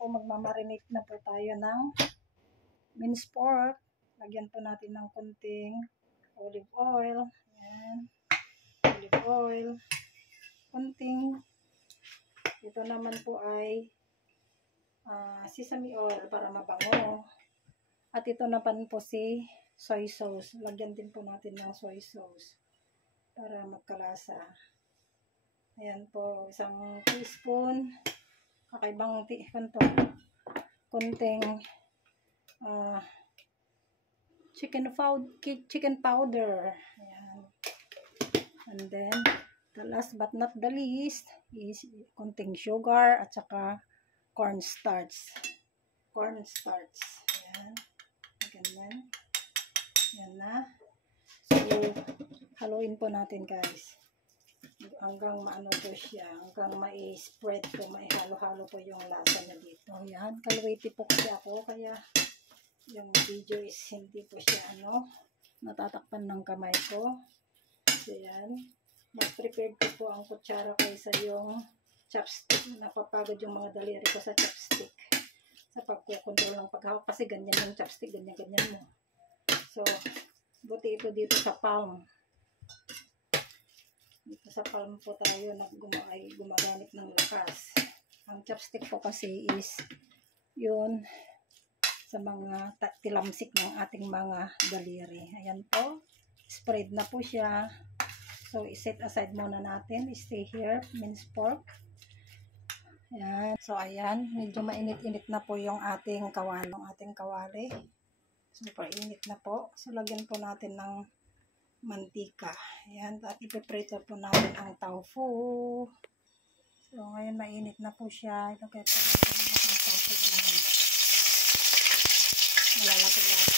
po magmamarinate na po tayo ng minced pork. Lagyan po natin ng konting olive oil. Ayan. Olive oil. Konting. Ito naman po ay sesame oil para mabango. At ito naman po si soy sauce. Lagyan din po natin ng soy sauce para magkalasa. Ayan po, isang teaspoon. Kakaibang teaspoon to. Konting chicken powder. Ayan. And then, the last but not the least is konting sugar at saka cornstarch. Cornstarch. Ayan. Ganyan. Ayan na. So, haluin po natin guys. Hanggang maano po siya. Hanggang mai-spread po, mai-halo-halo po yung lasa niya dito. Ayan. Kalawiti po kasi ako. Kaya yung video is hindi po siya natatakpan ng kamay ko. So, ayan. Mas prepared ko po ang kutsara kaysa yung chopstick. Napapagod yung mga daliri ko sa chopstick. Sa pagkukontrol ng paghawak. Kasi ganyan yung chopstick. Ganyan-ganyan mo. So, buti ito dito sa palm. Dito sa palm po tayo gumagamit ng lakas. Ang chopstick po kasi is yun sa mga tilamsik ng ating mga daliri. Ayan po. Spread na po siya. So, iset aside muna natin. Stay here. Minced pork. Ayan. So, ayan. Medyo mainit-init na po yung ating kawali. Super init na po. So, lagyan po natin ng mantika. Ayan. At ipiprito po natin ang tofu. So, ngayon mainit na po siya. Ilagay po natin ang tofu dyan. Malalaki yata.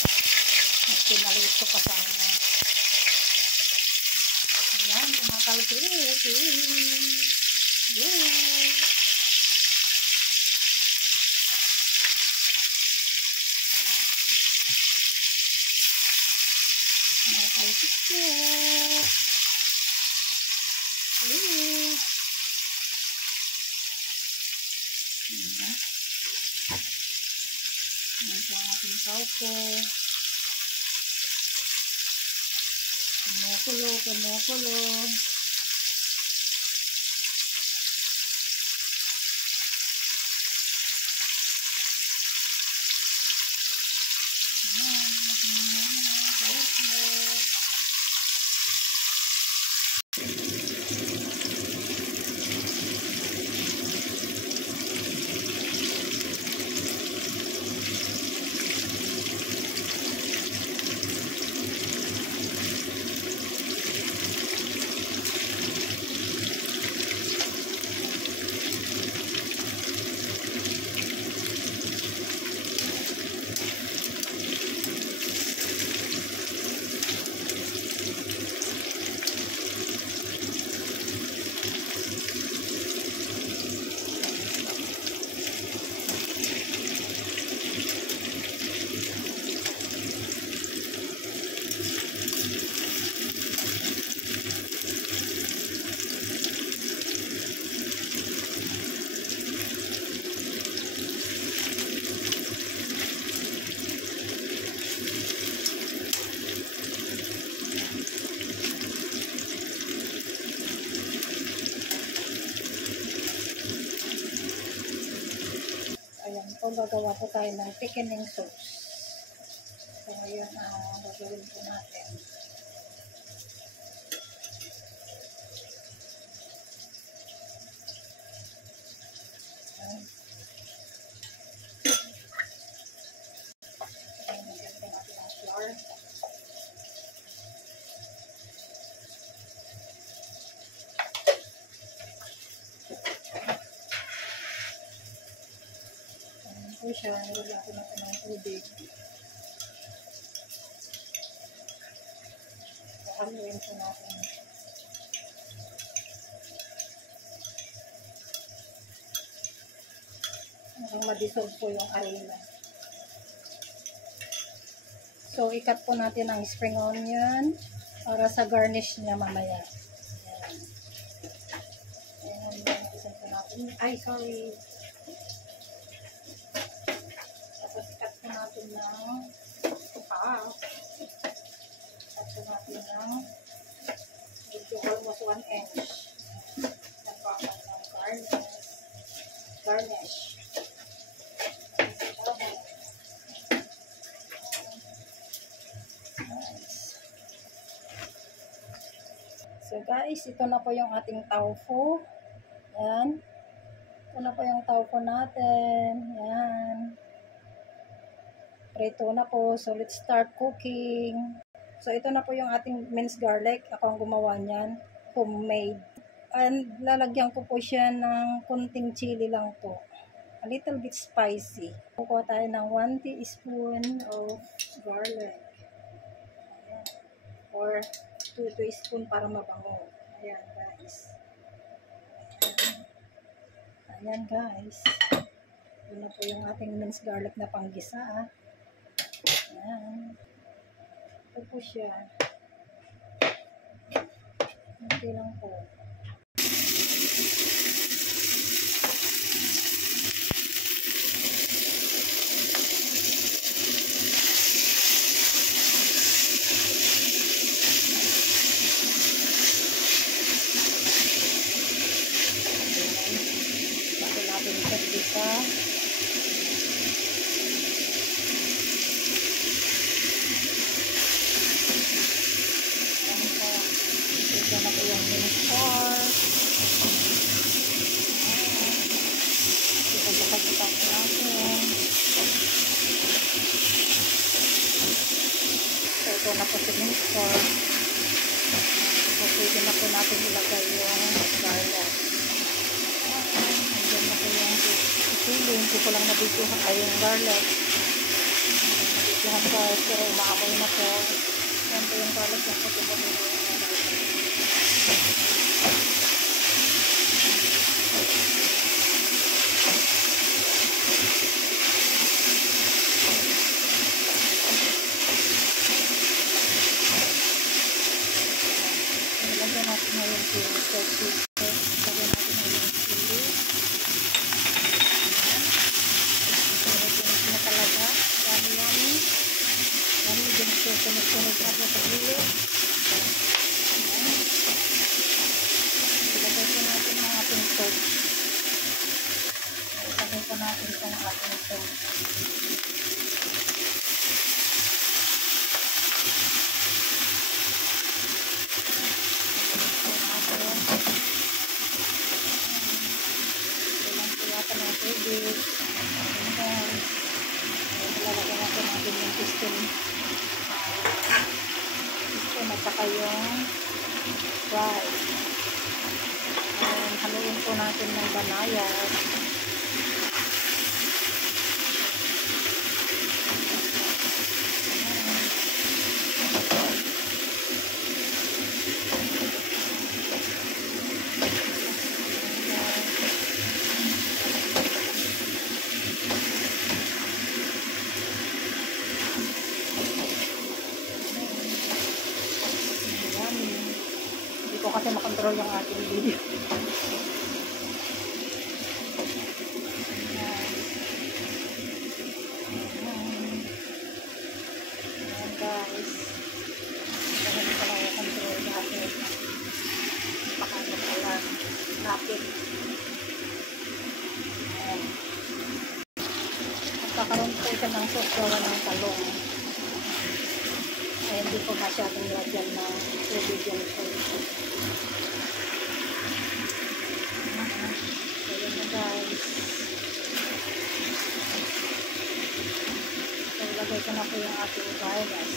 Mas pinaliit ko pa sana. Ayan. Kumakalkilit. Yeah. Nakalkilit siya. Yeah. Ayan. Ayan po ang ating tofu. Kumukulo. Gagawa po tayo ng thickening sauce. So, ngayon, gagawin po natin. Lagyan po natin ang flour. Po siya, nilagyan ko natin ng tubig. Haluin po natin. Hanggang ma-dissolve po yung harina. So, ikat po natin ang spring onion para sa garnish niya mamaya. Ayan. Ayan, isa po natin. Ay, sorry. natin ng medyo almost 1 inch. Nagpapan ng garnish. So guys, ito na po yung ating tofu. Yan. Ito na po yung tofu natin. Yan. Prito na po. So let's start cooking. So ito na po yung ating minced garlic. Ako ang gumawa niyan. Homemade. And lalagyan ko po siya ng kunting chili lang po. A little bit spicy. Kukuha tayo ng 1 teaspoon of garlic. Ayan. Or 2 teaspoon para mabango. Ayan guys. Ayan guys. Ito na po yung ating minced garlic na panggisa. Ayan. Ito po siya. Okay lang po. Ito na po yung minced pork. Ipagpapagitak natin. So ito na po si minced pork. So pwede na po natin ilagay yung garlic. Andiyan na po yung chili. Hindi ko lang nabigyan yung garlic. Nabigyan ko pero umaamoy na po. Yan po yung garlic na po ito po yung lagyan natin ngayon yung chili. Lagyan natin ngayon yung chili. Sunod-sunod na talaga. Yummy. Yummy din ito. Sunod-sunod na po sa gilid. Ilagay po natin ang ating soap. Ilagay po natin itong ating soap. Tubig. Ayan. Ilalagay natin ang yung piston. Piston at saka yung rice. Ayan. Haluin po natin ng banayad. Hindi ko kasi makontrol yung ating video. Ayan guys. Kasi hindi ko lang makontrol dahil pakano pala napit. Ayan. Magkakaroon po siya ng sauce gawa ng talong. Ay hindi ko masyadong lagyan ng tubig yung sauce. Ayan na guys. So ilagay ko na po yung ating garlic.